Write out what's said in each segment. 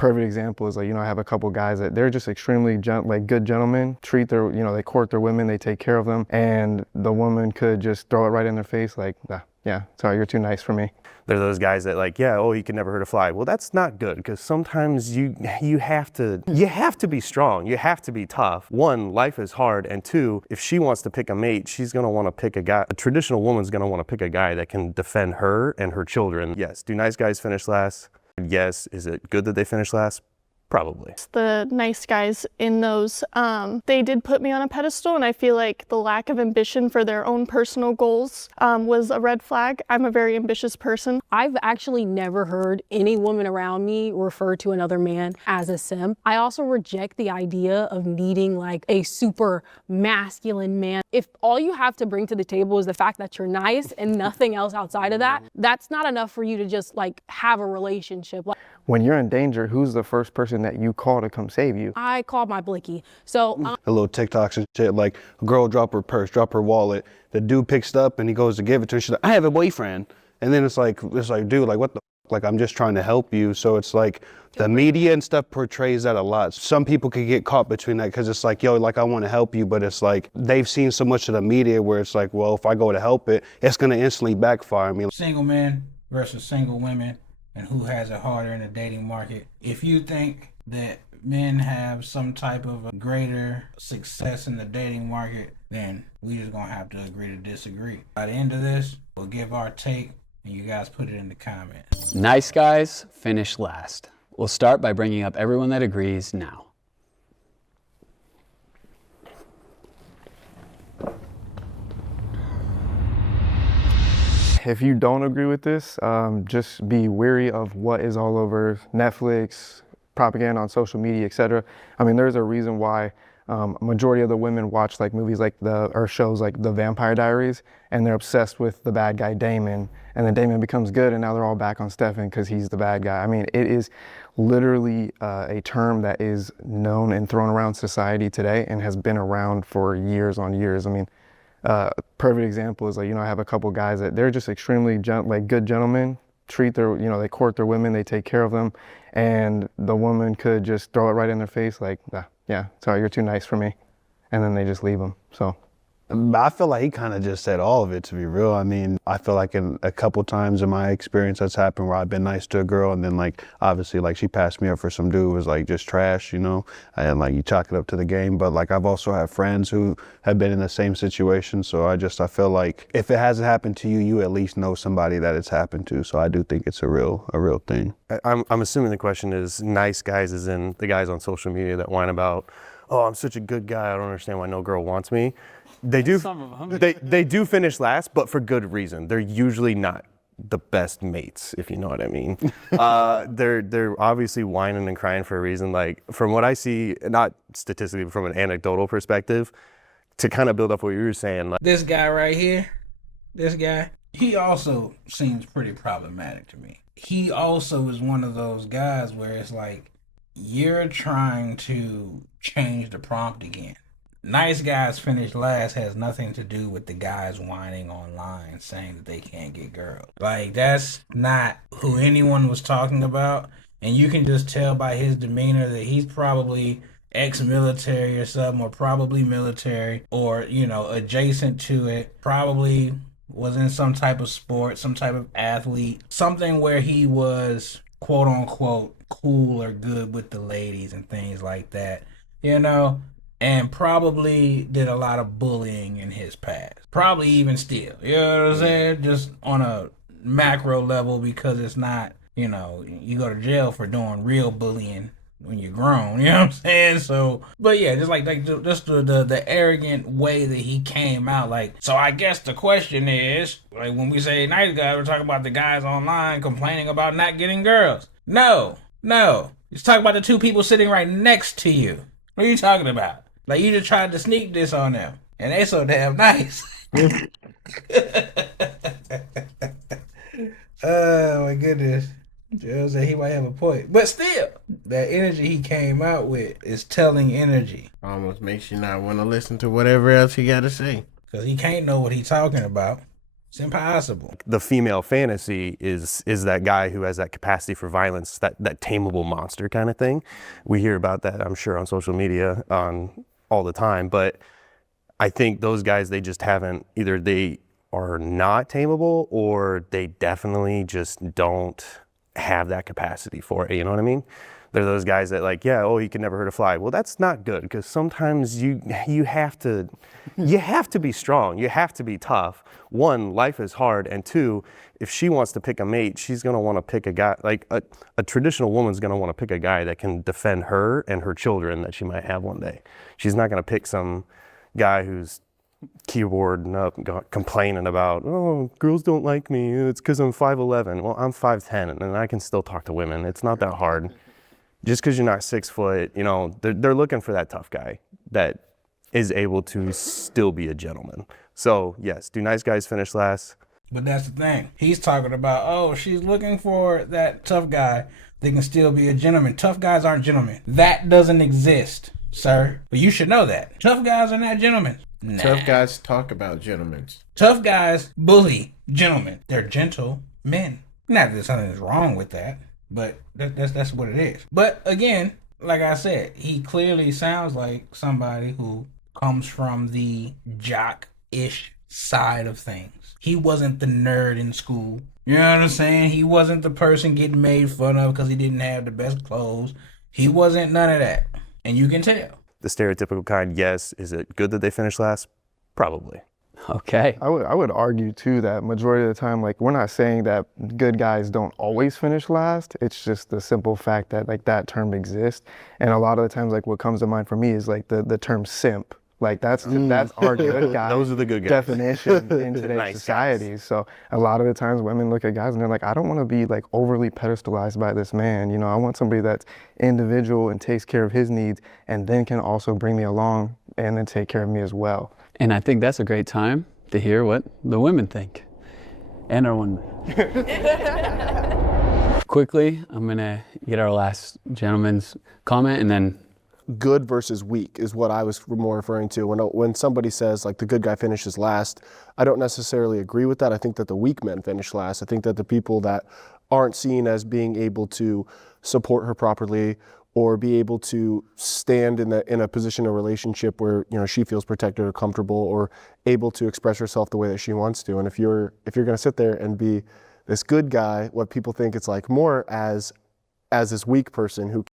perfect example is like, I have a couple guys that they're just extremely good gentlemen, treat their, they court their women, they take care of them, and the woman could just throw it right in their face like, nah, yeah, sorry, you're too nice for me. They're those guys that like, yeah, oh, he can never hurt a fly. Well, that's not good, because sometimes you have to be strong. You have to be tough. One, life is hard, and two, if she wants to pick a mate, she's gonna want to pick a guy. A traditional woman's gonna want to pick a guy that can defend her and her children. Yes, do nice guys finish last? Yes. Is it good that they finish last? Probably. The nice guys in those, they did put me on a pedestal, and I feel like the lack of ambition for their own personal goals was a red flag. I'm a very ambitious person. I've actually never heard any woman around me refer to another man as a simp. I also reject the idea of needing like a super masculine man. If all you have to bring to the table is the fact that you're nice and nothing else outside of that, that's not enough for you to just like have a relationship. When you're in danger, who's the first person that you call to come save you? I called my blicky. So a little TikToks and shit, like a girl drop her purse, drop her wallet. The dude picks it up and he goes to give it to her. She's like, I have a boyfriend. And then it's like, dude, like what the f-? Like, I'm just trying to help you. So it's like the media and stuff portrays that a lot. Some people could get caught between that because it's like, yo, like I want to help you, but it's like they've seen so much of the media where it's like, well, if I go to help it, it's gonna instantly backfire. I mean, single men versus single women, and who has it harder in the dating market. If you think that men have some type of a greater success in the dating market, then we just gonna have to agree to disagree. By the end of this, we'll give our take and you guys put it in the comments. Nice guys finish last. We'll start by bringing up everyone that agrees now. If you don't agree with this, just be wary of what is all over Netflix, propaganda on social media, etc. I mean, there's a reason why majority of the women watch like movies like or shows like The Vampire Diaries, and they're obsessed with the bad guy Damon, and then Damon becomes good, and now they're all back on Stefan because he's the bad guy. I mean, it is literally a term that is known and thrown around society today and has been around for years on years. I mean, perfect example is like, I have a couple guys that they're just extremely good gentlemen, treat their, they court their women, they take care of them, and the woman could just throw it right in their face like, nah, yeah, sorry, you're too nice for me, and then they just leave them. So I feel like he kind of just said all of it, to be real. I mean, I feel like in a couple times in my experience that's happened where I've been nice to a girl and then like, obviously like she passed me up for some dude who was like just trash, and like you chalk it up to the game. But like I've also had friends who have been in the same situation. So I feel like if it hasn't happened to you, you at least know somebody that it's happened to. So I do think it's a real thing. I'm assuming the question is nice guys as in the guys on social media that whine about, oh, I'm such a good guy, I don't understand why no girl wants me. They do. Some of them. They do finish last, but for good reason. They're usually not the best mates, if you know what I mean. They're obviously whining and crying for a reason. Like from what I see, not statistically, but from an anecdotal perspective, to kind of build up what you were saying. Like, this guy right here, he also seems pretty problematic to me. He also is one of those guys where it's like you're trying to change the prompt again. Nice guys finish last has nothing to do with the guys whining online saying that they can't get girls. Like, that's not who anyone was talking about. And you can just tell by his demeanor that he's probably ex-military or something, or probably military, or, adjacent to it. Probably was in some type of sport, some type of athlete. Something where he was, quote unquote, cool or good with the ladies and things like that. And probably did a lot of bullying in his past. Probably even still, you know what I'm saying? Just on a macro level, because it's not, you go to jail for doing real bullying when you're grown, you know what I'm saying? So, but yeah, just just the arrogant way that he came out. Like, so I guess the question is, like when we say nice guys, we're talking about the guys online complaining about not getting girls. No. You're talking about the two people sitting right next to you. What are you talking about? Like, you just tried to sneak this on them, and they so damn nice. Oh my goodness. Joe said he might have a point. But still, that energy he came out with is telling energy. Almost makes you not want to listen to whatever else he got to say. Because he can't know what he's talking about. It's impossible. The female fantasy is that guy who has that capacity for violence, that tameable monster kind of thing. We hear about that, I'm sure, on social media all the time. But I think those guys, they just haven't, either they are not tameable or they definitely just don't have that capacity for it. You know what I mean? They're those guys that like, yeah, oh, you can never hurt a fly. Well, that's not good, because sometimes you have to be strong. You have to be tough. One, life is hard, and two, if she wants to pick a mate, she's gonna want to pick a guy, like a traditional woman's gonna want to pick a guy that can defend her and her children that she might have one day. She's not gonna pick some guy who's keyboarding up, complaining about, oh, girls don't like me, it's because I'm 5'11". Well, I'm 5'10", and I can still talk to women. It's not that hard. Just because you're not 6 foot, you know, they're looking for that tough guy that is able to still be a gentleman. So yes, do nice guys finish last? But that's the thing. He's talking about, oh, she's looking for that tough guy that can still be a gentleman. Tough guys aren't gentlemen. That doesn't exist, sir. But you should know that. Tough guys are not gentlemen. Nah. Tough guys talk about gentlemen. Tough guys bully gentlemen. They're gentle men. Not that something's wrong with that, but that's what it is. But again, like I said, he clearly sounds like somebody who comes from the jock-ish side of things. He wasn't the nerd in school. You know what I'm saying? He wasn't the person getting made fun of because he didn't have the best clothes. He wasn't none of that. And you can tell. The stereotypical kind, yes. Is it good that they finish last? Probably. Okay. I would argue too that majority of the time, like, we're not saying that good guys don't always finish last. It's just the simple fact that like that term exists, and a lot of the times, like, what comes to mind for me is like the term simp. Like that's our good guy. Those are the good guys. Definition in today's Nice society. guys. So a lot of the times women look at guys and they're like, I don't want to be like overly pedestalized by this man. You know, I want somebody that's individual and takes care of his needs, and then can also bring me along and then take care of me as well. And I think that's a great time to hear what the women think. And our women. Quickly, I'm gonna get our last gentleman's comment, and then good versus weak is what I was more referring to. When somebody says like the good guy finishes last, I don't necessarily agree with that. I think that the weak men finish last. I think that the people that aren't seen as being able to support her properly or be able to stand in a position of relationship where, you know, she feels protected or comfortable or able to express herself the way that she wants to. And if you're going to sit there and be this good guy, what people think it's like more as this weak person who.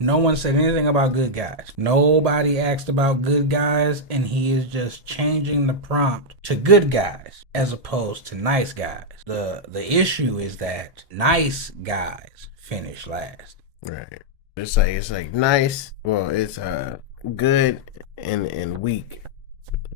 No one said anything about good guys. Nobody asked about good guys, and he is just changing the prompt to good guys as opposed to nice guys. The issue is that nice guys finish last. Right. It's like nice. Well, it's good and weak,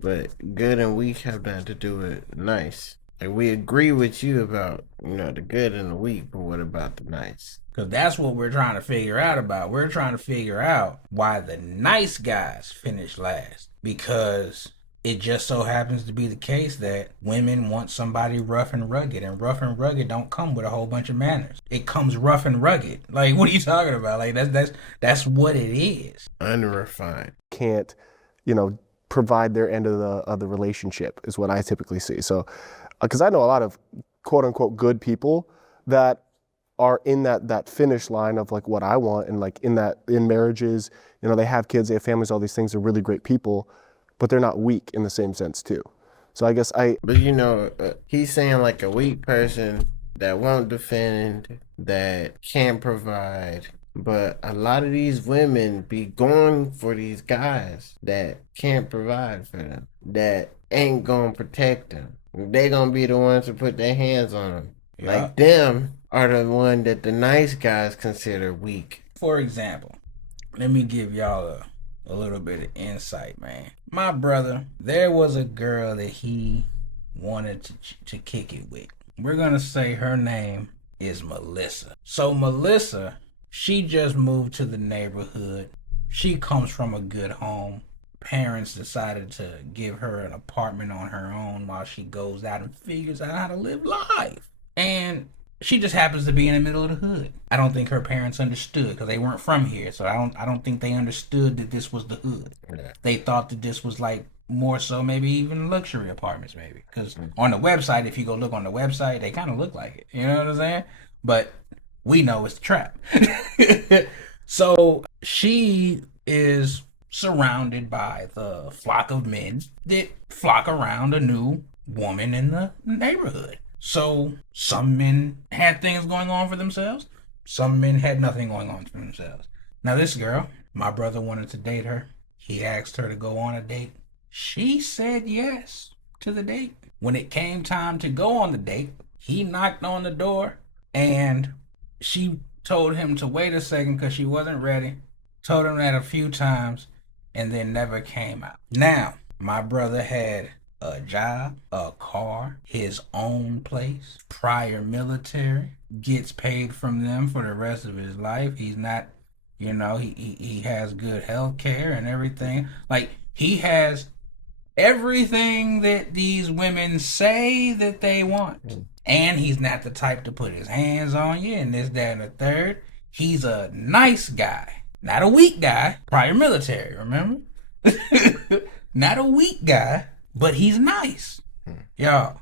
but good and weak have nothing to do with nice. Like, we agree with you about, you know, the good and the weak, but what about the nice? Because that's what we're trying to figure out about. We're trying to figure out why the nice guys finish last. Because it just so happens to be the case that women want somebody rough and rugged don't come with a whole bunch of manners. It comes rough and rugged. Like, what are you talking about? Like, that's what it is. Unrefined. Can't, you know, provide their end of the relationship is what I typically see. So, because I know a lot of quote unquote good people that are in that finish line of like what I want, and like in marriages, you know, they have kids, they have families, all these things, are really great people, but they're not weak in the same sense too. So I guess But you know, he's saying like a weak person that won't defend, that can't provide. But a lot of these women be going for these guys that can't provide for them, that ain't gonna protect them. They gonna be the ones to put their hands on them. Yeah. Like, them are the one that the nice guys consider weak. For example, let me give y'all a little bit of insight, man. My brother, there was a girl that he wanted to kick it with. We're gonna say her name is Melissa. So Melissa, she just moved to the neighborhood. She comes from a good home. Parents decided to give her an apartment on her own while she goes out and figures out how to live life. And she just happens to be in the middle of the hood. I don't think her parents understood because they weren't from here. So I don't think they understood that this was the hood. Yeah. They thought that this was like more so maybe even luxury apartments, maybe. Because on the website, if you go look on the website, they kind of look like it. You know what I'm saying? But we know it's a trap. So she is surrounded by the flock of men that flock around a new woman in the neighborhood. So some men had things going on for themselves. Some men had nothing going on for themselves. Now this girl, my brother wanted to date her. He asked her to go on a date. She said yes to the date. When it came time to go on the date, he knocked on the door and she told him to wait a second because she wasn't ready. Told him that a few times and then never came out. Now, my brother had a job, a car, his own place, prior military, gets paid from them for the rest of his life. He's not, he has good health care and everything. Like, he has everything that these women say that they want. And he's not the type to put his hands on you and this, that, and the third. He's a nice guy, not a weak guy. Prior military, remember? Not a weak guy, but he's nice. Y'all,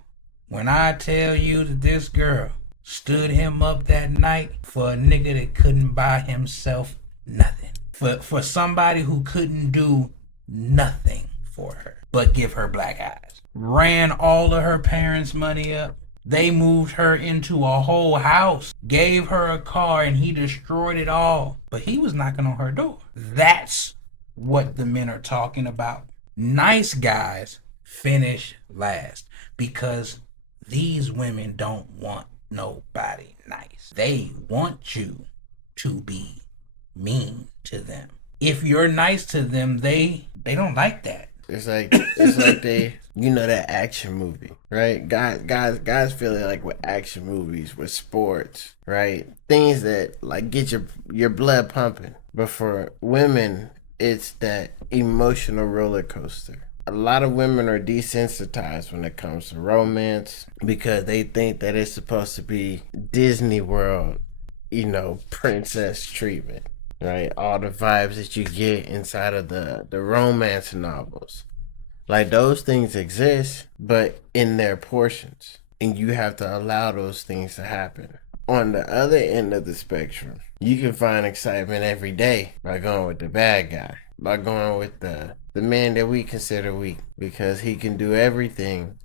when I tell you that this girl stood him up that night for a nigga that couldn't buy himself nothing. For somebody who couldn't do nothing for her but give her black eyes. Ran all of her parents' money up. They moved her into a whole house, gave her a car, and he destroyed it all. But he was knocking on her door. That's what the men are talking about. Nice guys finish last because these women don't want nobody nice. They want you to be mean to them. If you're nice to them, they don't like that. It's like they, that action movie, right? Guys feel like with action movies, with sports, right? Things that like get your blood pumping. But for women, it's that emotional roller coaster. A lot of women are desensitized when it comes to romance because they think that it's supposed to be Disney World, princess treatment. Right, all the vibes that you get inside of the romance novels, like those things exist, but in their portions, and you have to allow those things to happen. On the other end of the spectrum, you can find excitement every day by going with the bad guy, by going with the man that we consider weak because he can do everything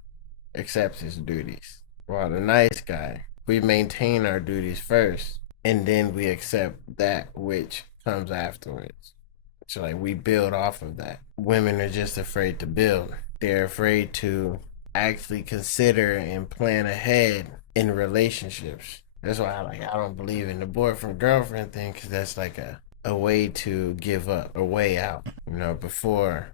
except his duties. While the nice guy, we maintain our duties first. And then we accept that which comes afterwards. So like we build off of that. Women are just afraid to build. They're afraid to actually consider and plan ahead in relationships. That's why I don't believe in the boyfriend girlfriend thing because that's like a way to give up, a way out. Before,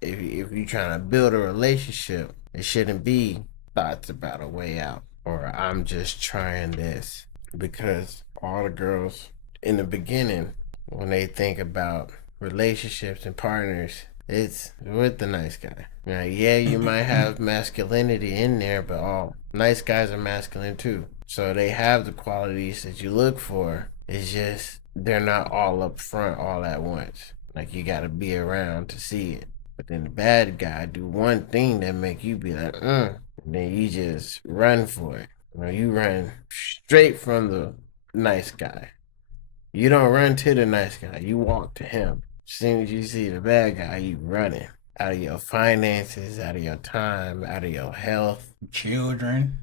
if you're trying to build a relationship, it shouldn't be thoughts about a way out or I'm just trying this. Because all the girls in the beginning, when they think about relationships and partners, it's with the nice guy. Now, yeah, you might have masculinity in there, but all nice guys are masculine too. So they have the qualities that you look for. It's just they're not all up front all at once. Like you gotta be around to see it. But then the bad guy do one thing that make you be like, and then you just run for it. You run straight from the nice guy. You don't run to the nice guy. You walk to him. As soon as you see the bad guy, you running. Out of your finances, out of your time, out of your health. Children.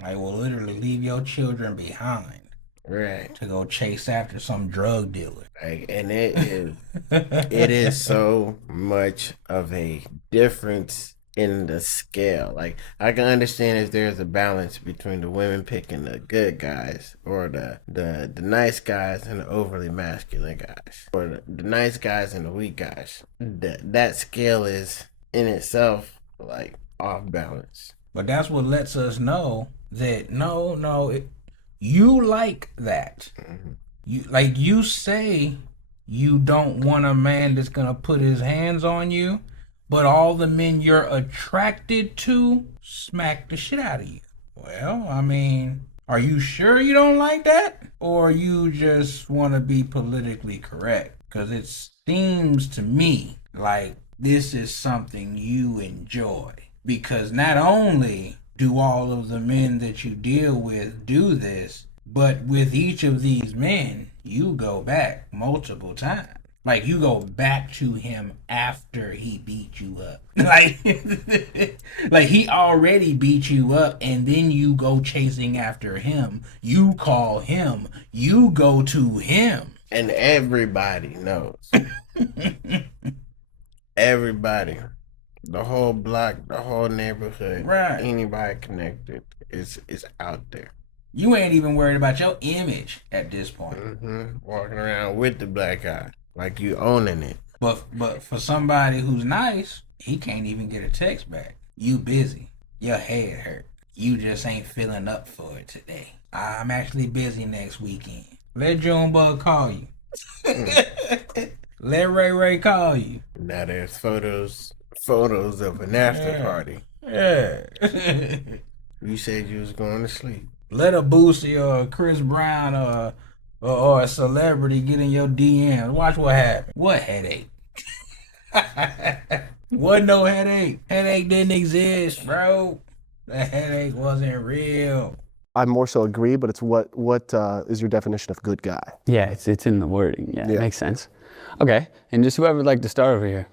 Like, will literally leave your children behind. Right. To go chase after some drug dealer. Like, and it is so much of a difference in the scale. Like I can understand if there's a balance between the women picking the good guys or the nice guys and the overly masculine guys or the nice guys and the weak guys. That scale is in itself like off balance. But that's what lets us know that you like that. Mm-hmm. You say you don't want a man that's gonna put his hands on you. But all the men you're attracted to smack the shit out of you. Well, are you sure you don't like that? Or you just want to be politically correct? Because it seems to me like this is something you enjoy. Because not only do all of the men that you deal with do this, but with each of these men, you go back multiple times. Like, you go back to him after he beat you up. Like he already beat you up, and then you go chasing after him. You call him. You go to him. And everybody knows. Everybody. The whole block, the whole neighborhood, right? Anybody connected is out there. You ain't even worried about your image at this point. Walking around with the black eye, like you owning it. But for somebody who's nice, he can't even get a text back. You busy. Your head hurt. You just ain't feeling up for it today. I'm actually busy next weekend. Let Junebug call you. Let Ray call you. Now there's photos of an after party. Yeah. You said you was going to sleep. Let a Boosie or a Chris Brown or a celebrity get in your DMs. Watch what happens. What headache? Wasn't no headache. Headache didn't exist, bro. The headache wasn't real. I more so agree, but it's what is your definition of good guy? Yeah, it's in the wording. Yeah, it makes sense. Okay, and just whoever would like to start over here.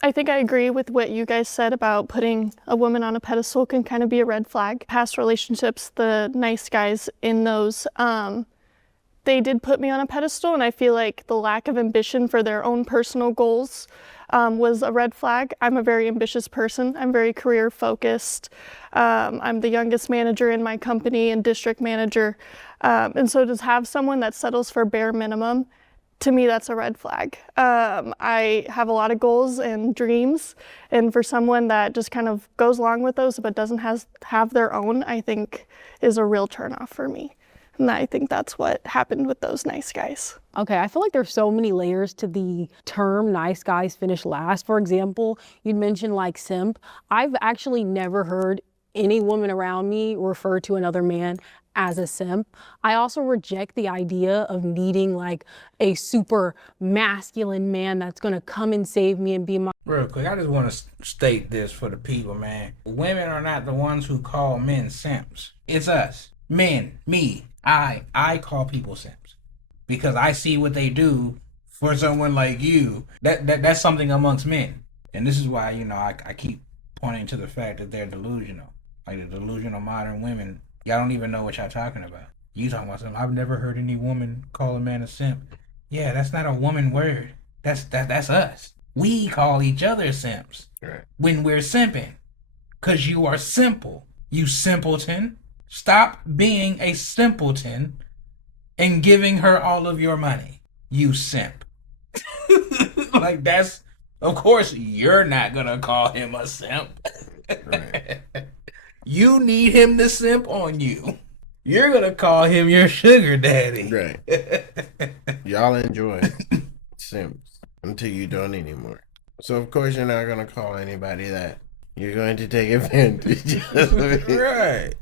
I think I agree with what you guys said about putting a woman on a pedestal can kind of be a red flag. Past relationships, the nice guys in those, they did put me on a pedestal, and I feel like the lack of ambition for their own personal goals was a red flag. I'm a very ambitious person. I'm very career focused. I'm the youngest manager in my company and district manager. And so to have someone that settles for bare minimum, to me, that's a red flag. I have a lot of goals and dreams, and for someone that just kind of goes along with those but doesn't have their own, I think is a real turnoff for me. And I think that's what happened with those nice guys. Okay, I feel like there's so many layers to the term nice guys finish last. For example, you'd mentioned like simp. I've actually never heard any woman around me refer to another man as a simp. I also reject the idea of needing like a super masculine man that's gonna come and save me and be my— Real quick, I just want to state this for the people, man. Women are not the ones who call men simps. It's us. Men, me, I call people simps. Because I see what they do for someone like you. That's something amongst men. And this is why, I keep pointing to the fact that they're delusional. Like the delusional modern women. Y'all don't even know what y'all talking about. You talking about something. I've never heard any woman call a man a simp. Yeah, that's not a woman word. That's us. We call each other simps when we're simping. Cause you are simple. You simpleton. Stop being a simpleton and giving her all of your money. You simp. Like that's, of course, you're not gonna call him a simp. Right. You need him to simp on you. You're gonna call him your sugar daddy. Right. Y'all enjoy simps until you don't anymore. So of course you're not gonna call anybody that. You're going to take advantage of it. Right.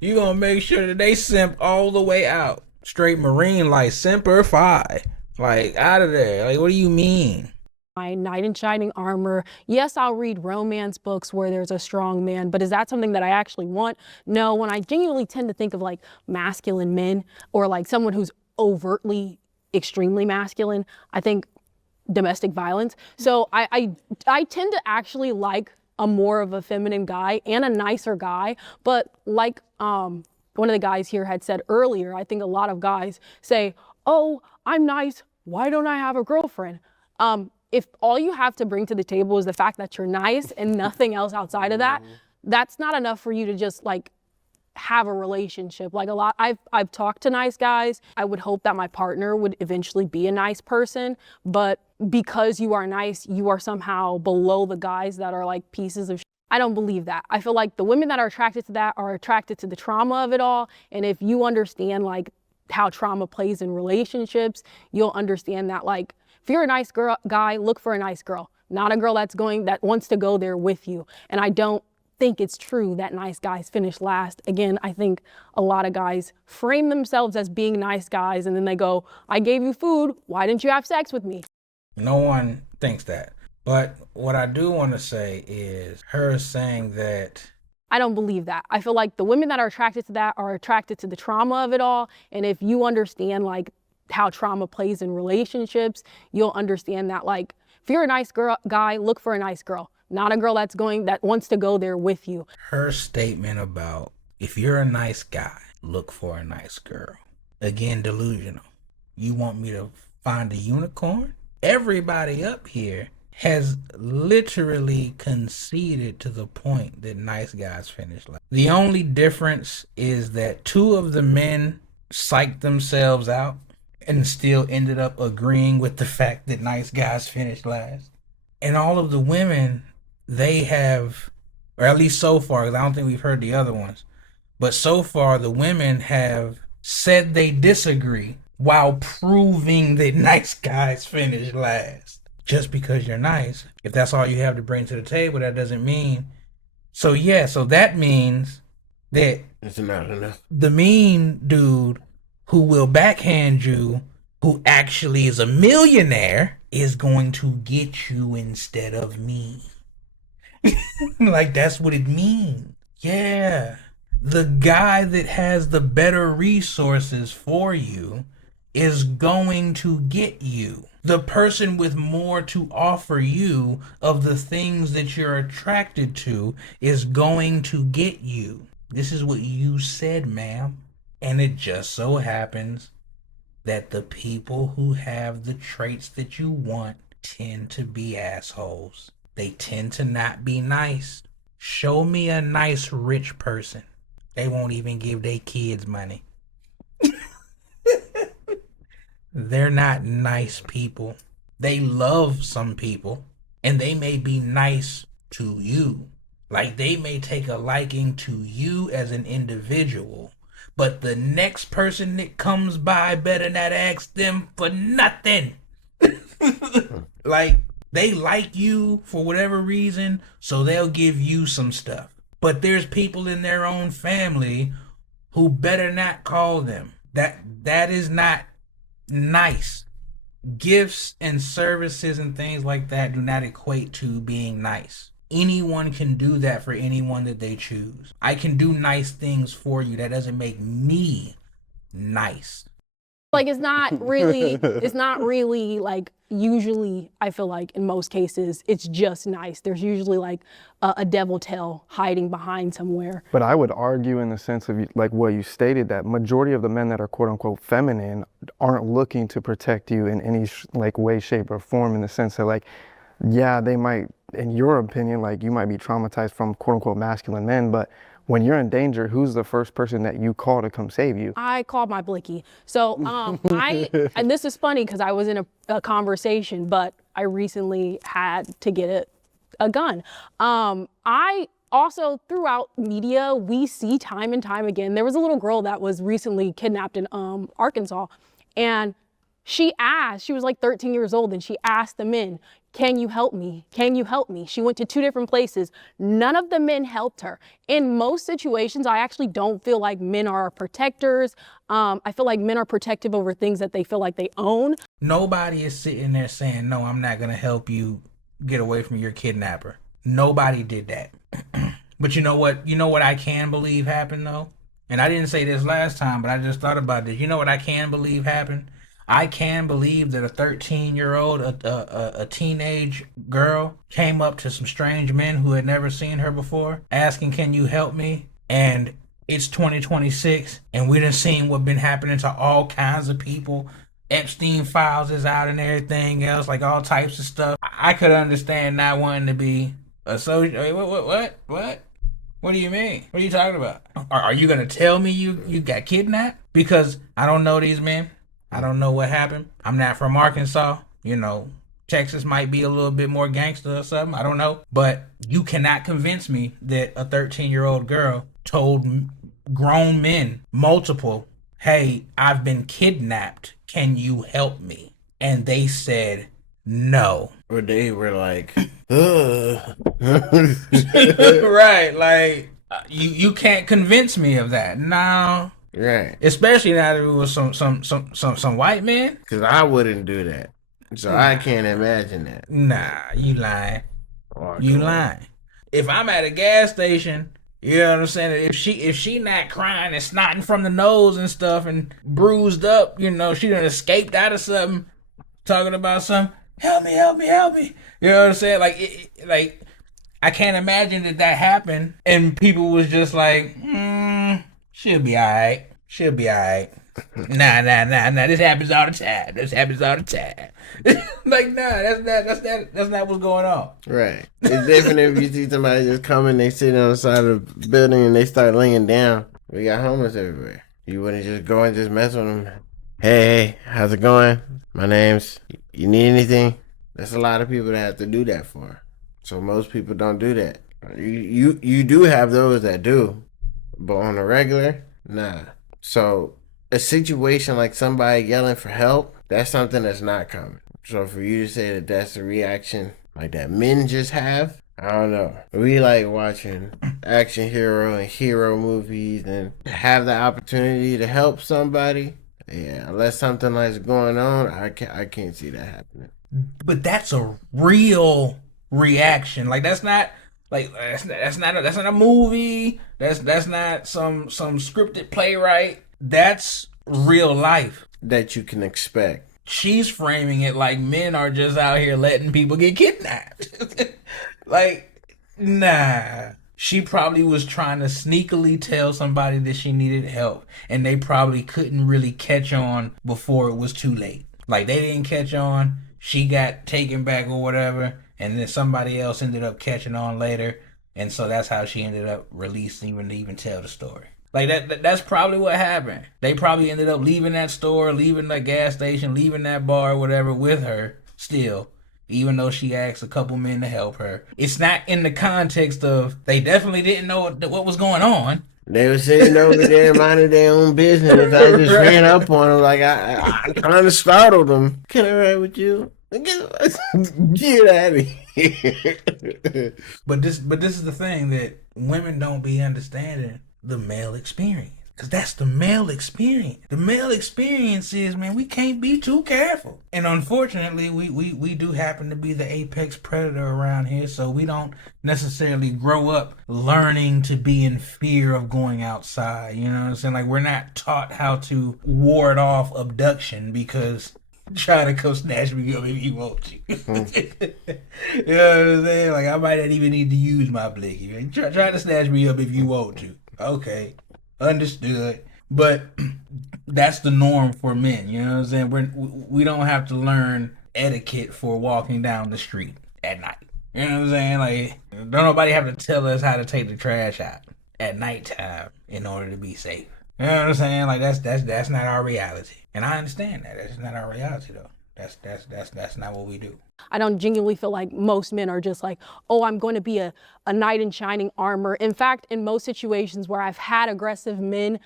You're gonna make sure that they simp all the way out. Straight Marine, like Semper Fi. Like out of there. Like what do you mean? My knight in shining armor. Yes, I'll read romance books where there's a strong man, but is that something that I actually want? No, when I genuinely tend to think of like masculine men or like someone who's overtly extremely masculine, I think domestic violence. So I tend to actually like a more of a feminine guy and a nicer guy, but like one of the guys here had said earlier, I think a lot of guys say, oh, I'm nice, why don't I have a girlfriend? If all you have to bring to the table is the fact that you're nice and nothing else outside of that, that's not enough for you to just like have a relationship. Like I've talked to nice guys. I would hope that my partner would eventually be a nice person, but because you are nice, you are somehow below the guys that are like pieces of shit. I don't believe that. I feel like the women that are attracted to that are attracted to the trauma of it all. And if you understand like how trauma plays in relationships, you'll understand that like, if you're a nice guy, look for a nice girl, not a girl that wants to go there with you. And I don't think it's true that nice guys finish last. Again, I think a lot of guys frame themselves as being nice guys and then they go, I gave you food, why didn't you have sex with me? No one thinks that. But what I do want to say is her saying that I don't believe that. I feel like the women that are attracted to that are attracted to the trauma of it all. And if you understand like how trauma plays in relationships, you'll understand that like if you're a nice guy, look for a nice girl, not a girl that wants to go there with you. Her statement about if you're a nice guy, look for a nice girl. Again, delusional. You want me to find a unicorn? Everybody up here has literally conceded to the point that nice guys finish last. The only difference is that 2 of the men psyched themselves out and still ended up agreeing with the fact that nice guys finish last. And all of the women, they have, or at least so far, because I don't think we've heard the other ones, but so far the women have said they disagree while proving that nice guys finish last. Just because you're nice, if that's all you have to bring to the table, that doesn't mean. So that means that it's not enough. The mean dude who will backhand you, who actually is a millionaire, is going to get you instead of me. Like, that's what it means. Yeah. The guy that has the better resources for you is going to get you. The person with more to offer you of the things that you're attracted to is going to get you. This is what you said, ma'am. And it just so happens that the people who have the traits that you want tend to be assholes. They tend to not be nice. Show me a nice rich person. They won't even give their kids money. They're not nice people. They love some people, and they may be nice to you. Like, they may take a liking to you as an individual, but the next person that comes by better not ask them for nothing. Like, they like you for whatever reason, so they'll give you some stuff. But there's people in their own family who better not call them. That is not nice. Gifts and services and things like that do not equate to being nice. Anyone can do that for anyone that they choose. I can do nice things for you. That doesn't make me nice. Like, it's not really like, usually I feel like in most cases it's just nice. There's usually like a devil tail hiding behind somewhere. But I would argue in the sense of like what you stated, that majority of the men that are quote unquote feminine aren't looking to protect you in any like way, shape or form, in the sense that like, yeah, they might, in your opinion, like you might be traumatized from quote unquote masculine men, but when you're in danger, who's the first person that you call to come save you? I called my blicky. So and this is funny because I was in a conversation, but I recently had to get a gun. I also, throughout media, we see time and time again, there was a little girl that was recently kidnapped in Arkansas, and she was like 13 years old, and she asked the men, can you help me? Can you help me? She went to 2 different places. None of the men helped her. In most situations, I actually don't feel like men are protectors. I feel like men are protective over things that they feel like they own. Nobody is sitting there saying, no, I'm not going to help you get away from your kidnapper. Nobody did that. But you know what I can believe happened though? And I didn't say this last time, but I just thought about this. You know what I can believe happened? I can believe that a 13-year-old, a teenage girl, came up to some strange men who had never seen her before, asking, can you help me? And it's 2026, and we done seen what been happening to all kinds of people. Epstein files is out and everything else, like all types of stuff. I could understand not wanting to be associated. What? What do you mean? What are you talking about? Are you going to tell me you got kidnapped? Because I don't know these men. I don't know what happened. I'm not from Arkansas. You know, Texas might be a little bit more gangster or something. I don't know. But you cannot convince me that a 13-year-old girl told grown men, multiple, hey, I've been kidnapped. Can you help me? And they said no. Or they were like, right, like, you can't convince me of that. No. Right. Especially now that it was some white men. Because I wouldn't do that. So I can't imagine that. Nah, you lying. Walk You away. lying. If I'm at a gas station, you know what I'm saying? If she not crying and snotting from the nose and stuff and bruised up, you know, she done escaped out of something, talking about something, help me, help me, help me. You know what I'm saying? Like I can't imagine that happened and people was just like, she'll be alright. She'll be alright. Nah. This happens all the time. This happens all the time. Like, nah, that's not what's going on. Right. It's different if you see somebody just coming, they sitting on the side of the building and they start laying down. We got homeless everywhere. You wouldn't just go and just mess with them. Hey, how's it going? My name's. You need anything? There's a lot of people that have to do that for. So most people don't do that. You do have those that do, but on a regular, nah. So a situation like somebody yelling for help, that's something that's not coming. So for you to say that that's a reaction like that men just have, I don't know. We like watching action hero and hero movies and have the opportunity to help somebody. Yeah, unless something like's going on, I can't see that happening. But that's a real reaction. Like that's not a movie. That's not some scripted playwright. That's real life that you can expect. She's framing it like men are just out here letting people get kidnapped. Like, nah. She probably was trying to sneakily tell somebody that she needed help, and they probably couldn't really catch on before it was too late. Like, they didn't catch on, she got taken back or whatever, and then somebody else ended up catching on later, and so that's how she ended up released even to even tell the story. Like, that's probably what happened. They probably ended up leaving that store, leaving that gas station, leaving that bar, whatever, with her still, even though she asked a couple men to help her. It's not in the context of they definitely didn't know what was going on. They were sitting over there minding their own business. I just ran up on them like I kind of startled them. Can I ride with you? Get out of here. But this is the thing that women don't be understanding the male experience. Because that's the male experience. The male experience is, man, we can't be too careful. And unfortunately, we do happen to be the apex predator around here, so we don't necessarily grow up learning to be in fear of going outside. You know what I'm saying? Like, we're not taught how to ward off abduction because try to come snatch me up if you want to. You know what I'm saying? Like, I might not even need to use my blicky. Try to snatch me up if you want to. Okay. Understood. But that's the norm for men, you know what I'm saying? We don't have to learn etiquette for walking down the street at night. You know what I'm saying? Like, don't nobody have to tell us how to take the trash out at nighttime in order to be safe. You know what I'm saying? Like, that's not our reality. And I understand that. That's not our reality though. That's not what we do. I don't genuinely feel like most men are just like, oh, I'm going to be a knight in shining armor. In fact, in most situations where I've had aggressive men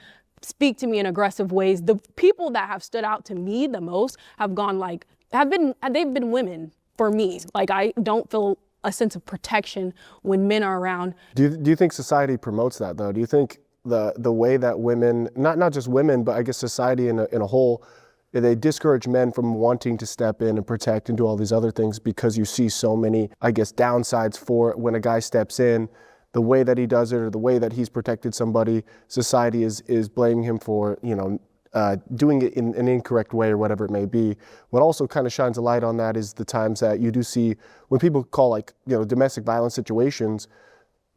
speak to me in aggressive ways, the people that have stood out to me the most have gone like, they've been women for me. Like, I don't feel a sense of protection when men are around. Do you think society promotes that though? Do you think the way that women, not just women, but I guess society in a whole, they discourage men from wanting to step in and protect and do all these other things because you see so many, I guess, downsides for when a guy steps in, the way that he does it or the way that he's protected somebody, society is blaming him for, doing it in an incorrect way or whatever it may be. What also kind of shines a light on that is the times that you do see when people call domestic violence situations,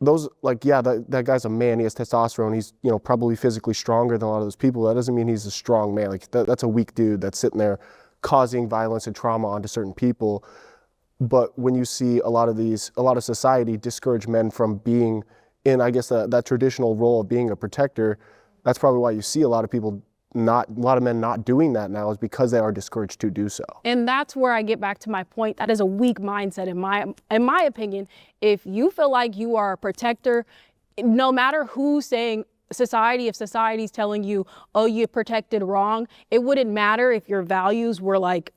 those that guy's a man, he has testosterone, he's probably physically stronger than a lot of those people. That doesn't mean he's a strong man. Like that's a weak dude that's sitting there causing violence and trauma onto certain people. But when you see a lot of society discourage men from being in, I guess, that traditional role of being a protector, that's probably why you see a lot of men not doing that now, is because they are discouraged to do so. And that's where I get back to my point. That is a weak mindset in my opinion. If you feel like you are a protector, no matter who's saying if society's telling you, oh, you protected wrong, it wouldn't matter if your values were like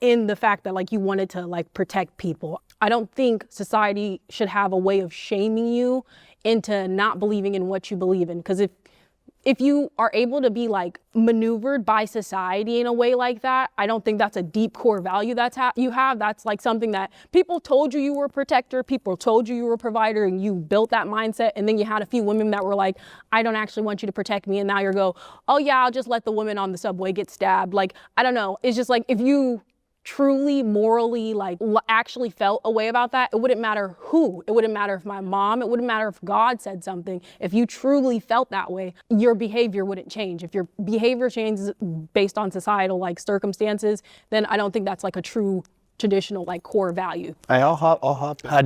in the fact that like you wanted to like protect people. I don't think society should have a way of shaming you into not believing in what you believe in. Because if if you are able to be like maneuvered by society in a way like that, I don't think that's a deep core value you have. That's like something that people told you were a protector, people told you were a provider, and you built that mindset. And then you had a few women that were like, I don't actually want you to protect me. And now you're oh yeah, I'll just let the women on the subway get stabbed. Like, I don't know. It's just like, if you truly morally like actually felt a way about that, it wouldn't matter who. It wouldn't matter if my mom, it wouldn't matter if God said something. If you truly felt that way, your behavior wouldn't change. If your behavior changes based on societal like circumstances, then I don't think that's like a true traditional like core value. I'll hop. I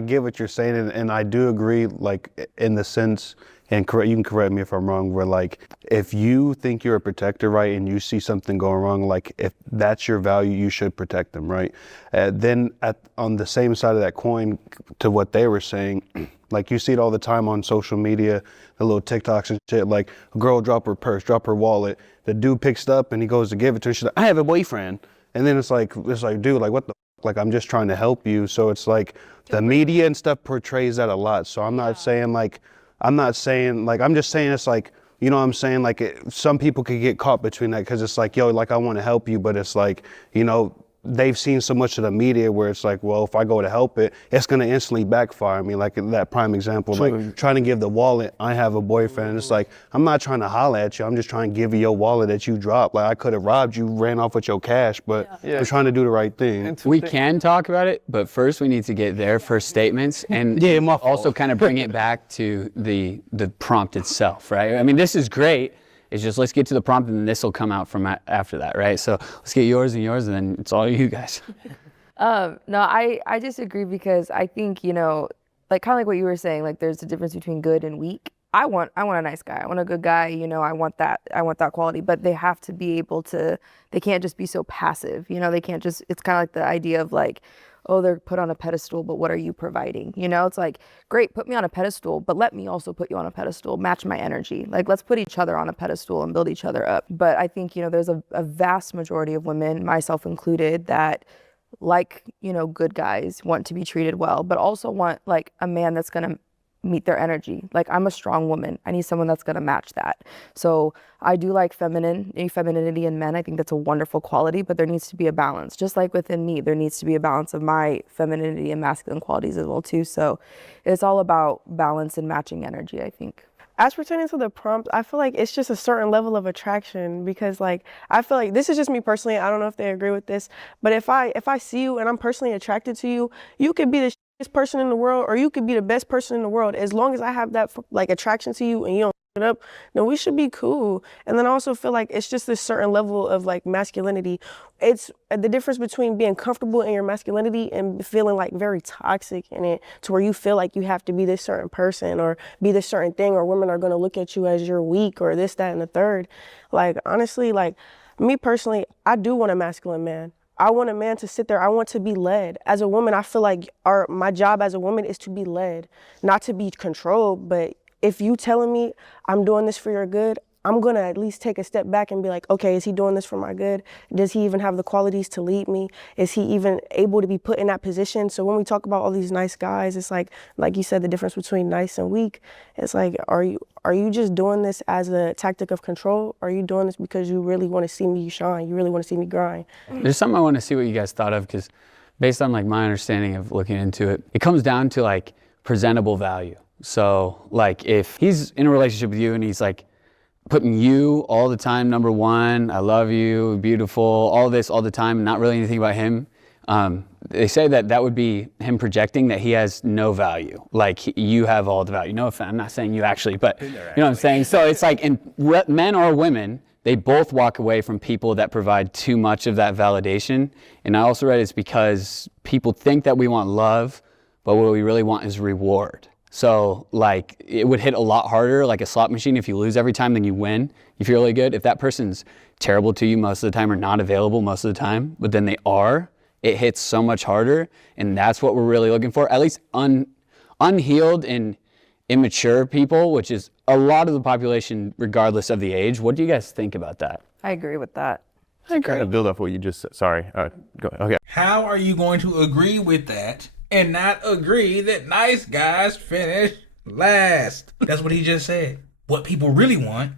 get what you're saying, and I do agree, like in the sense, and you can correct me if I'm wrong, where like if you think you're a protector, right, and you see something going wrong, like if that's your value, you should protect them, right? Then on the same side of that coin to what they were saying, like you see it all the time on social media, the little TikToks and shit, like a girl drop her purse, drop her wallet, the dude picks it up and he goes to give it to her, she's like, I have a boyfriend. And then it's like, dude, like what the like, I'm just trying to help you. So it's like the media and stuff portrays that a lot. So I'm not saying like, I'm just saying it's like, you know what I'm saying? Like some people could get caught between that because it's like, yo, like I want to help you, but it's like, you know, they've seen so much of the media where it's like, well, if I go to help it, it's going to instantly backfire. I mean, like that prime example, like trying to give the wallet, I have a boyfriend. It's like, I'm not trying to holler at you. I'm just trying to give you your wallet that you dropped. Like I could have robbed you, ran off with your cash, but I'm trying to do the right thing. We can talk about it, but first we need to get their first statements and also kind of bring it back to the prompt itself, right? I mean, this is great. It's just, let's get to the prompt and this will come out from after that, right? So let's get yours and then it's all you guys. No, I disagree because I think, you know, like kind of like what you were saying, like there's a difference between good and weak. I want a nice guy. I want a good guy, you know, I want that quality, but they have to be able to, they can't just be so passive, you know, they can't just, it's kind of like the idea of like, oh, they're put on a pedestal, but what are you providing? You know, it's like, great, put me on a pedestal, but let me also put you on a pedestal, match my energy. Like, let's put each other on a pedestal and build each other up. But I think, you know, there's a vast majority of women, myself included, that like, you know, good guys, want to be treated well, but also want like a man that's gonna meet their energy. Like, I'm a strong woman. I need someone that's going to match that. So I do like femininity in men. I think that's a wonderful quality, but there needs to be a balance. Just like within me, there needs to be a balance of my femininity and masculine qualities as well too. So it's all about balance and matching energy, I think. As pertaining to the prompt, I feel like it's just a certain level of attraction because like, I feel like this is just me personally. I don't know if they agree with this, but if I see you and I'm personally attracted to you, you could be the shittiest person in the world or you could be the best person in the world. As long as I have that like attraction to you and you don't it up, then we should be cool. And then I also feel like it's just this certain level of like masculinity. It's the difference between being comfortable in your masculinity and feeling like very toxic in it to where you feel like you have to be this certain person or be this certain thing or women are going to look at you as you're weak or this, that, and the third. Like, honestly, like me personally, I do want a masculine man. I want a man to sit there. I want to be led. As a woman, I feel like my job as a woman is to be led, not to be controlled. But if you telling me I'm doing this for your good, I'm gonna at least take a step back and be like, okay, is he doing this for my good? Does he even have the qualities to lead me? Is he even able to be put in that position? So when we talk about all these nice guys, it's like you said, the difference between nice and weak. It's like, are you just doing this as a tactic of control? Or are you doing this because you really want to see me shine? You really want to see me grind? There's something I want to see what you guys thought of, because based on like my understanding of looking into it, it comes down to like presentable value. So like if he's in a relationship with you and he's like putting you all the time, number one, I love you, beautiful, all this all the time, not really anything about him. They say that would be him projecting that he has no value. Like you have all the value. No offense, I'm not saying you actually, but you know what I'm saying? So it's like in men or women, they both walk away from people that provide too much of that validation. And I also read it's because people think that we want love, but what we really want is reward. So like it would hit a lot harder like a slot machine if you lose every time than you win. You feel really good. If that person's terrible to you most of the time or not available most of the time, but then they are, it hits so much harder. And that's what we're really looking for. At least unhealed and immature people, which is a lot of the population regardless of the age. What do you guys think about that? I agree with that. I agree. Kind of build off what you just said. Sorry. Go ahead. Okay. How are you going to agree with that and not agree that nice guys finish last? That's what he just said. What people really want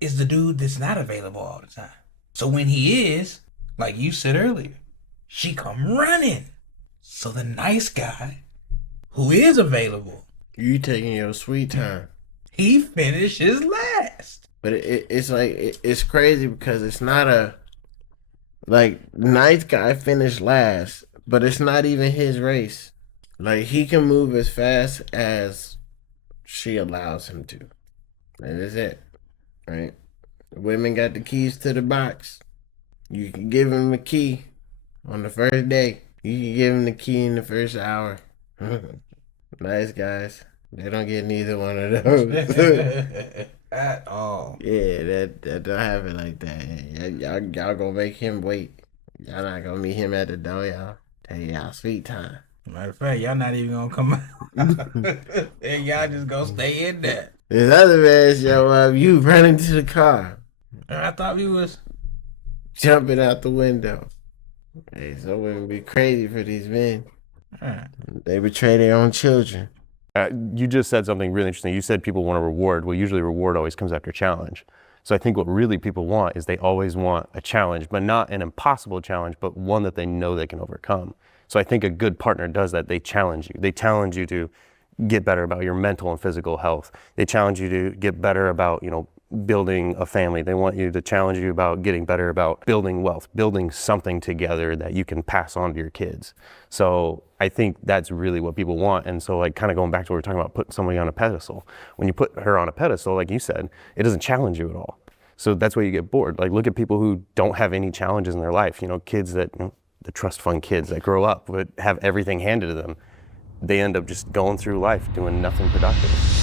is the dude that's not available all the time. So when he is, like you said earlier, she come running. So the nice guy who is available, You taking your sweet time. he finishes last. But it's like, it's crazy because it's not a, like, nice guy finished last, but it's not even his race. Like, he can move as fast as she allows him to. That is it, right? Women got the keys to the box. You can give him the key on the first day. You can give him the key in the first hour. Nice guys. They don't get neither one of those. At all. Yeah, that don't happen like that. Y'all gonna make him wait. Y'all not gonna meet him at the door, y'all. Tell y'all sweet time. Matter of fact, y'all not even gonna come out. And y'all just gonna stay in there. This other man show up, you running to the car, I thought we was. jumping out the window. Hey, so it would be crazy for these men. They betray their own children. You just said something really interesting. You said people want a reward. Well, usually reward always comes after challenge. So I think what really people want is they always want a challenge, but not an impossible challenge, but one that they know they can overcome. So I think a good partner does that. They challenge you. They challenge you to get better about your mental and physical health. They challenge you to get better about, building a family. They want you to challenge you about getting better about building wealth, building something together that you can pass on to your kids. So I think that's really what people want. And so like kind of going back to what we were talking about, putting somebody on a pedestal. When you put her on a pedestal, like you said, it doesn't challenge you at all. So that's why you get bored. Like look at people who don't have any challenges in their life, kids that, the trust fund kids that grow up but have everything handed to them. They end up just going through life doing nothing productive.